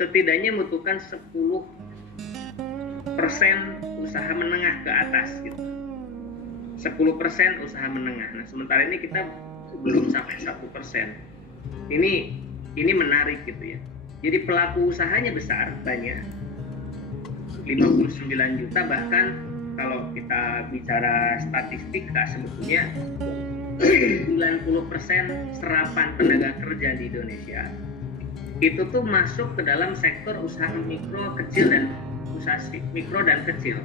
setidaknya membutuhkan 10% usaha menengah ke atas gitu. 10% usaha menengah. Nah, sementara ini kita belum sampai 1%. Ini menarik gitu ya. Jadi pelaku usahanya besar, banyak, 59 juta, bahkan kalau kita bicara statistika sebetulnya 90% serapan tenaga kerja di Indonesia itu tuh masuk ke dalam sektor usaha mikro, kecil, dan usaha mikro dan kecil,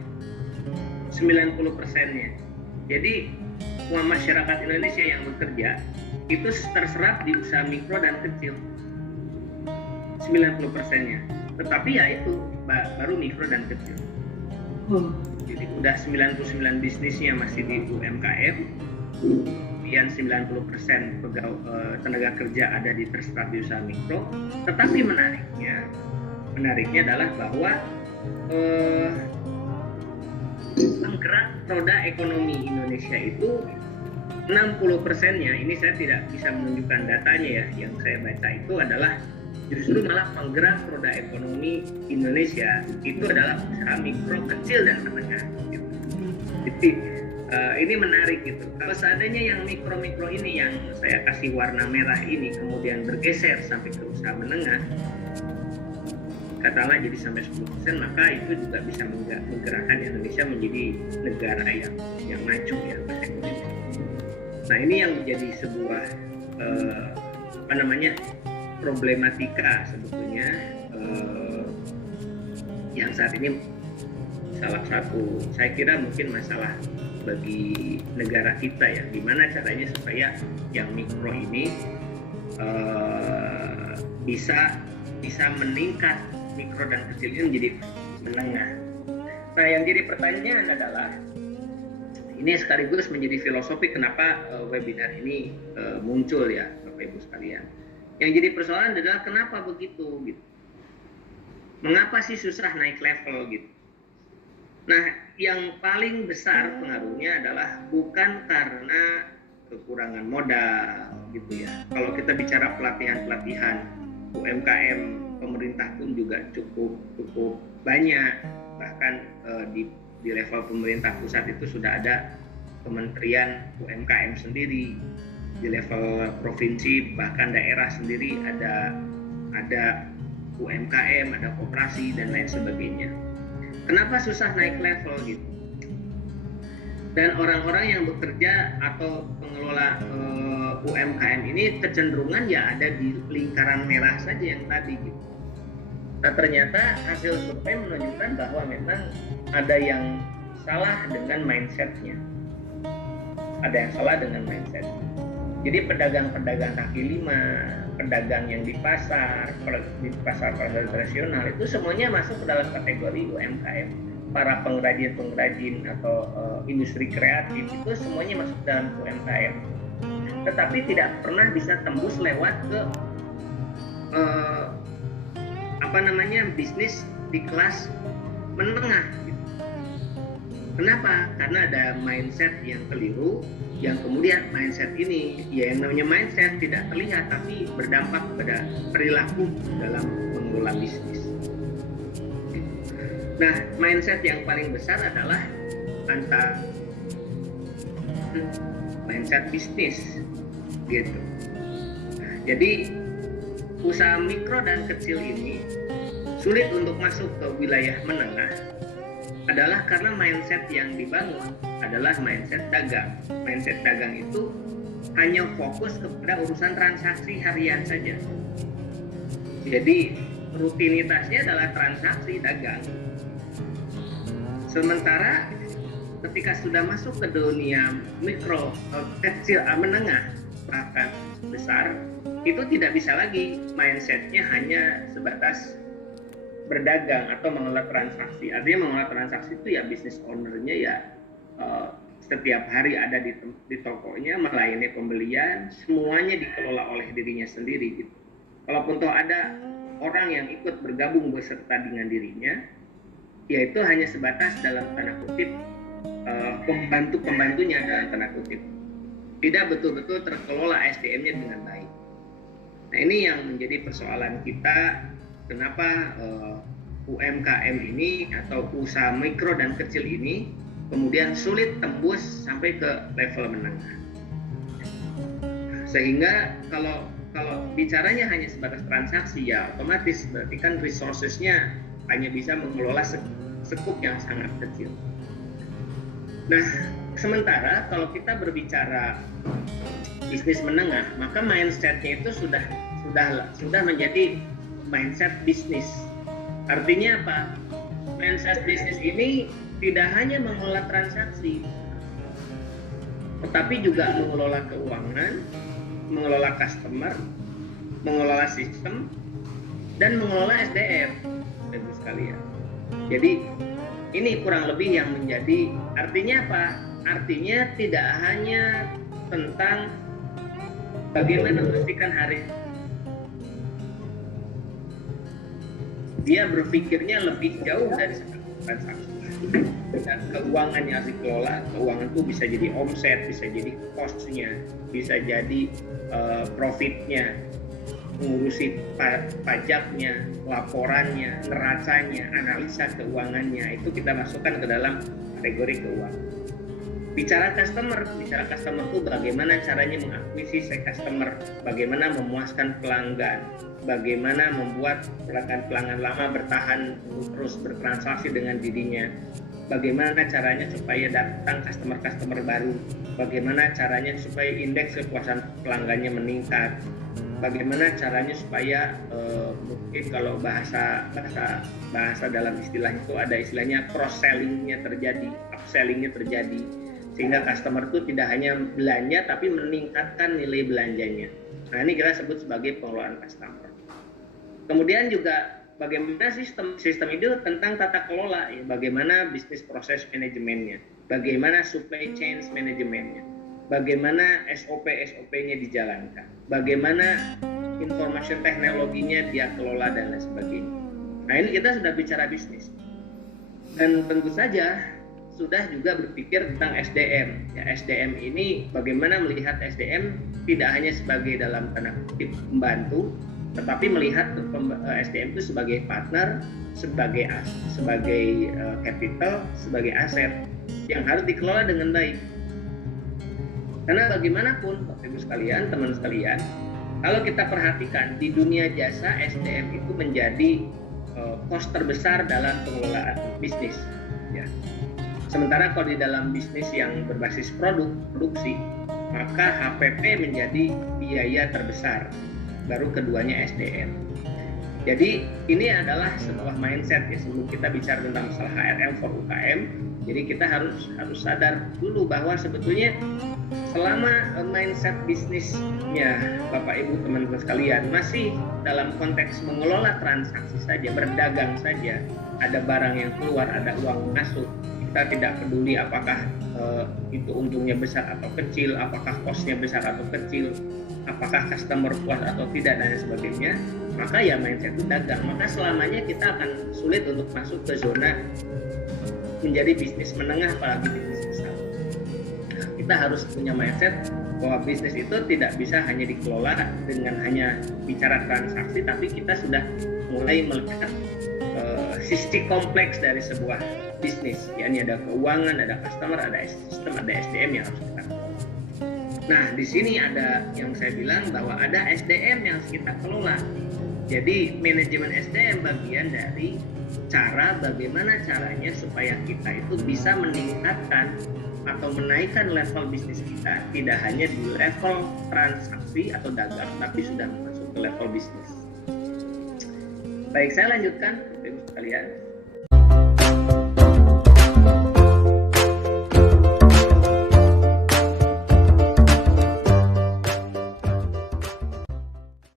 90%-nya. Jadi masyarakat Indonesia yang bekerja itu terserap di usaha mikro dan kecil, 90%-nya. Tetapi ya itu baru mikro dan kecil. Jadi udah 99 bisnisnya masih di UMKM, kemudian 90% tenaga kerja ada di terserap di usaha mikro. Tetapi menariknya adalah bahwa penggerak roda ekonomi Indonesia itu 60%-nya, ini saya tidak bisa menunjukkan datanya ya, yang saya baca itu adalah justru malah penggerak roda ekonomi Indonesia itu adalah usaha mikro, kecil, dan menengah gitu. Jadi ini menarik gitu. Kalau seandainya yang mikro-mikro ini yang saya kasih warna merah ini kemudian bergeser sampai ke usaha menengah, katakanlah jadi sampai 10%, maka itu juga bisa menggerakkan Indonesia menjadi negara yang maju ya. Nah, ini yang menjadi sebuah problematika sebetulnya yang saat ini salah satu, saya kira mungkin masalah bagi negara kita ya, gimana caranya supaya yang mikro ini bisa meningkat, mikro dan kecil ini menjadi menengah. Nah, yang jadi pertanyaan adalah, ini sekaligus menjadi filosofi kenapa webinar ini muncul ya Bapak Ibu sekalian. Yang jadi persoalan adalah kenapa begitu gitu. Mengapa sih susah naik level gitu. Nah, yang paling besar pengaruhnya adalah bukan karena kekurangan modal gitu ya. Kalau kita bicara pelatihan UMKM, pemerintah pun juga cukup banyak. Bahkan di level pemerintah pusat itu sudah ada kementerian UMKM sendiri. Di level provinsi bahkan daerah sendiri ada UMKM, ada koperasi dan lain sebagainya. Kenapa susah naik level gitu? Dan orang-orang yang bekerja atau pengelola UMKM ini kecenderungan ya ada di lingkaran merah saja yang tadi gitu. Nah, ternyata hasil survei menunjukkan bahwa memang ada yang salah dengan mindsetnya. Ada yang salah dengan mindsetnya. Jadi pedagang-pedagang kaki lima, pedagang yang di pasar tradisional itu semuanya masuk ke dalam kategori UMKM. Para pengrajin atau industri kreatif itu semuanya masuk dalam UMKM. Tetapi tidak pernah bisa tembus lewat ke bisnis di kelas menengah gitu. Kenapa? Karena ada mindset yang keliru, yang kemudian mindset ini, ya yang namanya mindset tidak terlihat tapi berdampak pada perilaku dalam mengelola bisnis. Nah, mindset yang paling besar adalah antara mindset bisnis gitu. Nah, jadi usaha mikro dan kecil ini sulit untuk masuk ke wilayah menengah adalah karena mindset yang dibangun adalah mindset dagang. Mindset dagang itu hanya fokus kepada urusan transaksi harian saja. Jadi rutinitasnya adalah transaksi dagang. Sementara ketika sudah masuk ke dunia mikro, kecil, menengah, bahkan besar, itu tidak bisa lagi mindsetnya hanya sebatas berdagang atau mengelola transaksi. Artinya mengelola transaksi itu ya bisnis ownernya ya setiap hari ada di tokonya melayani pembelian, semuanya dikelola oleh dirinya sendiri gitu. Kalaupun toh ada orang yang ikut bergabung beserta dengan dirinya, ya itu hanya sebatas dalam tanda kutip pembantunya dalam tanda kutip. Tidak betul-betul terkelola SDM-nya dengan baik. Nah, ini yang menjadi persoalan kita kenapa UMKM ini atau usaha mikro dan kecil ini kemudian sulit tembus sampai ke level menengah. Sehingga kalau bicaranya hanya sebatas transaksi, ya otomatis berarti kan resources-nya hanya bisa mengelola sekup yang sangat kecil. Nah, sementara kalau kita berbicara bisnis menengah, maka mindset-nya itu sudah menjadi mindset bisnis. Artinya apa? Mindset bisnis ini tidak hanya mengelola transaksi, tetapi juga mengelola keuangan, mengelola customer, mengelola sistem, dan mengelola SDM, Bapak sekalian. Jadi ini kurang lebih yang menjadi, artinya apa? Artinya tidak hanya tentang bagaimana memastikan hari, dia berpikirnya lebih jauh dari transaksi. Dan keuangan yang harus dikelola, keuangan itu bisa jadi omset, bisa jadi cost-nya, bisa jadi profitnya, mengurusi pajaknya, laporannya, neracanya, analisa keuangannya, itu kita masukkan ke dalam kategori keuangan. Bicara customer itu bagaimana caranya mengakuisisi customer, bagaimana memuaskan pelanggan, bagaimana membuat pelanggan lama bertahan terus bertransaksi dengan dirinya, bagaimana caranya supaya datang customer baru, bagaimana caranya supaya indeks kepuasan pelanggannya meningkat, bagaimana caranya supaya mungkin kalau bahasa dalam istilah itu ada istilahnya cross sellingnya terjadi, upsellingnya terjadi, sehingga customer itu tidak hanya belanja tapi meningkatkan nilai belanjanya. Nah, ini kita sebut sebagai pengelolaan customer. Kemudian juga bagaimana sistem itu tentang tata kelola, ya, bagaimana bisnis proses manajemennya, bagaimana supply chain manajemennya, bagaimana SOP-nya dijalankan, bagaimana information teknologinya dia kelola dan lain sebagainya. Nah, ini kita sudah bicara bisnis. Dan tentu saja sudah juga berpikir tentang SDM. Ya, SDM ini bagaimana melihat SDM tidak hanya sebagai dalam tanda kutip pembantu, tetapi melihat SDM itu sebagai partner, sebagai capital, sebagai aset yang harus dikelola dengan baik. Karena bagaimanapun, Bapak Ibu sekalian, teman sekalian, kalau kita perhatikan di dunia jasa, SDM itu menjadi kos terbesar dalam pengelolaan bisnis. Ya. Sementara kalau di dalam bisnis yang berbasis produksi, maka HPP menjadi biaya terbesar, baru keduanya SDM. Jadi ini adalah sebuah mindset, ya, sebelum kita bicara tentang masalah HRM for UKM. Jadi kita harus sadar dulu bahwa sebetulnya selama mindset bisnisnya Bapak Ibu teman-teman sekalian masih dalam konteks mengelola transaksi saja, berdagang saja, ada barang yang keluar, ada uang masuk, kita tidak peduli apakah itu untungnya besar atau kecil, apakah cost-nya besar atau kecil, apakah customer puas atau tidak dan sebagainya, maka ya mindset itu dagang. Maka selamanya kita akan sulit untuk masuk ke zona menjadi bisnis menengah, apalagi bisnis besar. Kita harus punya mindset bahwa bisnis itu tidak bisa hanya dikelola dengan hanya bicara transaksi, tapi kita sudah mulai melihat sisi kompleks dari sebuah bisnis, yakni ada keuangan, ada customer, ada sistem, ada SDM yang harus kita kelola. Nah, di sini ada yang saya bilang bahwa ada SDM yang harus kita kelola. Jadi manajemen SDM bagian dari bagaimana caranya supaya kita itu bisa meningkatkan atau menaikkan level bisnis kita, tidak hanya di level transaksi atau dagang, tapi sudah masuk ke level bisnis. Baik, saya lanjutkan, Bapak Ibu sekalian.